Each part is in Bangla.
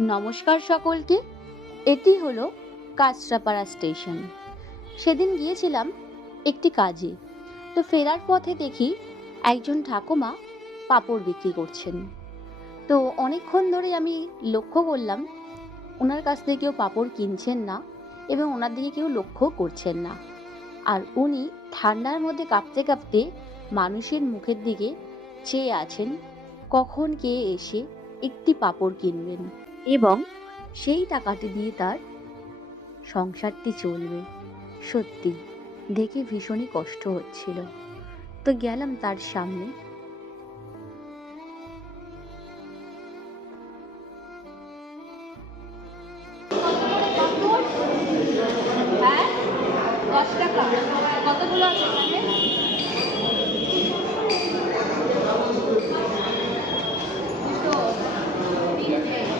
নমস্কার সকলকে। এটি হলো কাঁচরাপাড়া স্টেশন। সেদিন গিয়েছিলাম একটি কাজে। তো ফেরার পথে দেখি একজন ঠাকুমা পাঁপড় বিক্রি করছেন। তো অনেকক্ষণ ধরে আমি লক্ষ্য করলাম, ওনার কাছ থেকে কেউ পাঁপড় কিনছেন না এবং ওনার দিকে কেউ লক্ষ্য করছেন না। আর উনি ঠান্ডার মধ্যে কাঁপতে কাঁপতে মানুষের মুখের দিকে চেয়ে আছেন, কখন কে এসে একটি পাঁপড় কিনবেন। এবং সেই টাকাটি দিয়ে তার সংসারটি চলবে। সত্যি, দেখে ভীষণই কষ্ট হচ্ছিল। তো গেলাম তার সামনে। হ্যাঁ কতগুলো আছে এখানে দুটো তিনটে চারটে পাঁচটা পাঁচটা তারপরে দাও ছটা ছটা দাঁড়াও সাতটা আটটা নটা দশটা আঠেরোটা হচ্ছে পাবো আঠেরোটা পাবো ঠিক আছে দশ টাকা করে তাহলে কত হচ্ছে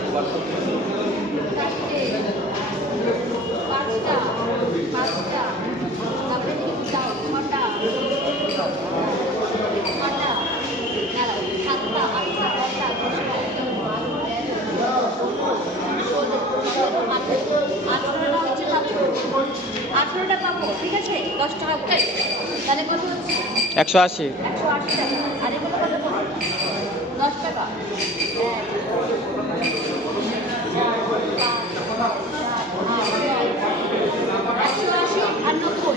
একশো আশি। একশো আশি টাকা। আর কত করে দশ টাকা একশো আশি আর নব্বই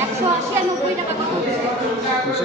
একশো আশি আর নব্বই টাকা কত হচ্ছে দুশো ষাট শুধু দুশো সত্তর আর এগুলো কত করে পাঁচ টাকা সত্তর আর দশ দুশো আশি সবগুলো আমি কিনে দিচ্ছি হ্যাঁ নাও ব্যাগ আছে এই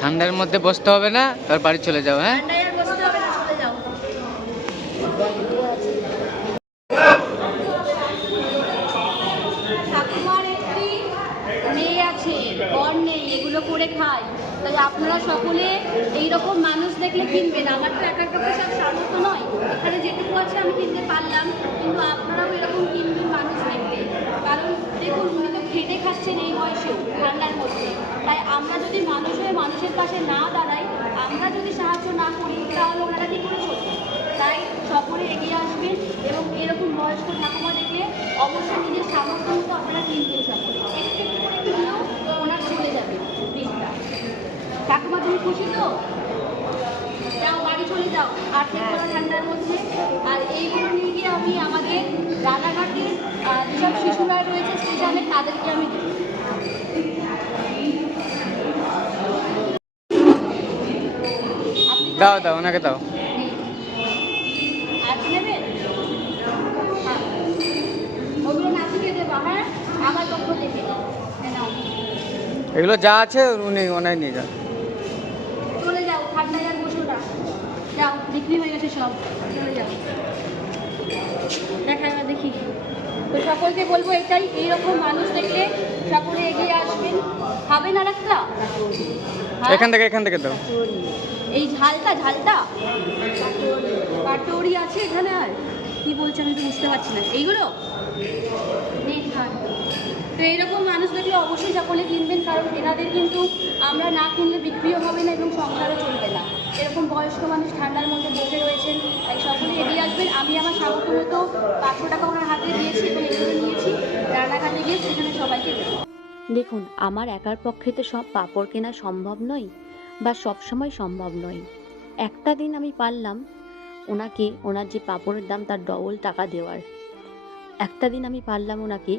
ঠান্ডার মধ্যে বসতে হবে না তার বাড়ি চলে যাও হ্যাঁ? করে আপনারা সকলে মানুষ দেখলে কিনবেন। সব নয়। এখানে যেটুকু আছে আমি কিনতে পারলাম, কিন্তু আপনারাও এরকম কিনবেন মানুষ কারণ দেখুন, উনি তো খেটে খাচ্ছেন এই বয়সেও ঠান্ডার মধ্যে। তাই আমরা যদি মানুষ হয়ে মানুষের পাশে না দাঁড়াই, আমরা যদি সাহায্য না করি, তাহলে ওনারা কী করে চলবে? তাই সকলে এগিয়ে আসবেন এবং এরকম বয়স্ক ঠাকুমা দেখে অবশ্যই নিজের সামর্থ্য মতো আপনারা কিনতে সকলে একটু করে ওনার চলে যাবে দিনটা ঠাকুমা, তুমি খুশি তো? যাও, বাড়ি চলে যাও। আর থেকে করা ঠান্ডার মধ্যে। আর এইগুলো নিয়ে গিয়ে আমি আমাদের রানাঘাটের যেসব শিশুরা রয়েছে স্টেশনে তাদেরকে আমি দাও দাও, ওনাকে দাও। এগুলো যা আছে, উনি ওনাই নিয়ে যান। চলে যাও যাও, বিক্রি হয়ে গেছে সব। চলে যাও। দেখা দেখি। তো সকলকে বলব এটাই এইরকম মানুষ দেখলে সকলে এগিয়ে আসবেন। খাবেন আর একটা হ্যাঁ? এখান থেকে এখান থেকে দাও। এই ঝালটা ঝালটা? পাটৌরি আছে এখানে আর? কি বলছে আমি তো বুঝতে পারছি না। এইগুলো? তো এইরকম মানুষ দেখলে অবশ্যই সকলে কিনবেন কারণ এনাদের কিন্তু আমরা না কিনলে বিক্রিও হবে না এবং সংসারও চলবে না। এরকম বয়স্ক মানুষ ঠান্ডার মধ্যে বসে রয়েছেন, তাই সকলে এগিয়ে আসবেন। আমি আমার সামর্থ্য মতো পাঁচশো টাকা ওনার হাতে দিয়েছি এবং এগুলো নিয়েছি। রান্নাঘাটে গিয়ে সেখানে সবাইকে দেখুন, আমার একার পক্ষে তো সব পাপড় কেনা সম্ভব নয় বা সব সময় সম্ভব নয়। একটা দিন আমি পারলাম ওনাকে, ওনার যে পাপড়ের দাম তার ডবল টাকা দেওয়ার। একটা দিন আমি পারলাম ওনাকে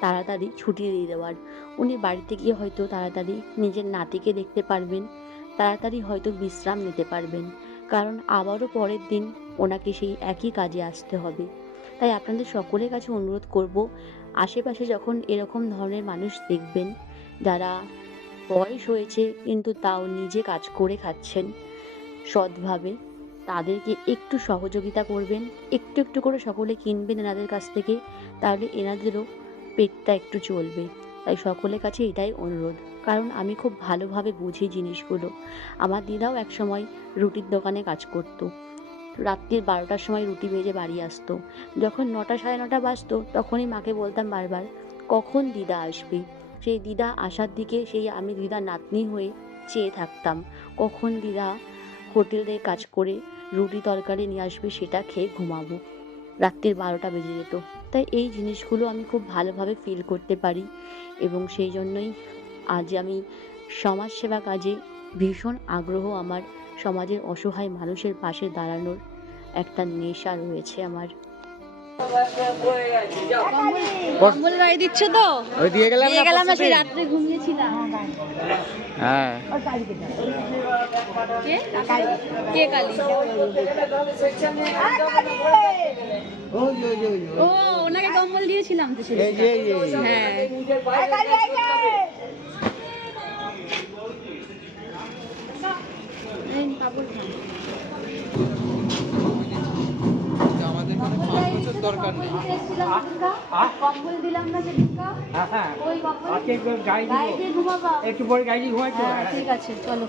তাড়াতাড়ি ছুটি দিয়ে দেওয়ার। উনি বাড়িতে গিয়ে হয়তো তাড়াতাড়ি নিজের নাতিকে দেখতে পারবেন তাড়াতাড়ি হয়তো বিশ্রাম নিতে পারবেন, কারণ আবারও পরের দিন ওনাকে সেই একই কাজে আসতে হবে। তাই আপনাদের সকলের কাছে অনুরোধ করব, আশেপাশে যখন এরকম ধরনের মানুষ দেখবেন, যারা বয়স হয়েছে কিন্তু তাও নিজে কাজ করে খাচ্ছেন, সৎভাবে তাদেরকে একটু সহযোগিতা করবেন, একটু একটু করে সকলে কিনবেন এনাদের কাছ থেকে, তাহলে এনাদেরও পেটটা একটু চলবে। তাই সকলের কাছে এটাই অনুরোধ। কারণ আমি খুব ভালোভাবে বুঝি জিনিসগুলো। আমার দিদাও একসময় রুটির দোকানে কাজ করতো। রাত্রির বারোটার সময় রুটি ভেজে বাড়ি আসতো। যখন নটা সাড়ে নটা বাজতো, তখনই মাকে বলতাম বারবার, কখন দিদা আসবে? সেই দিদা আসার দিকে সেই আমি দিদা নাতনি হয়ে চেয়ে থাকতাম। কখন দিদা হোটেলে কাজ করে রুটি তরকারি নিয়ে আসবে সেটা খেয়ে ঘুমাবো। রাত্রির বারোটা বেজে যেত। তাই এই জিনিসগুলো আমি খুব ভালোভাবে ফিল করতে পারি এবং সেই জন্যই আজ আমি সমাজসেবা কাজে ভীষণ আগ্রহ আমার সমাজের অসহায় মানুষের পাশে দাঁড়ানোর একটা নেশা রয়েছে আমার। কম্বল গায়ে দিচ্ছ তো? ওই দিয়ে গেলাম দিয়ে গেলাম না সেই রাত্রে ঘুমিয়েছিলাম। হ্যাঁ কে? কে কালি? ও ওনাকে কম্বল দিয়েছিলাম তো সেদিন। হ্যাঁ। আমাদের মানে পাঁচ বছর দরকার নেই কম্বল দিলাম না সেদিনকা হ্যাঁ হ্যাঁ ওই কম্বল একটু পরে গাড়ি হ্যাঁ ঠিক আছে চলো।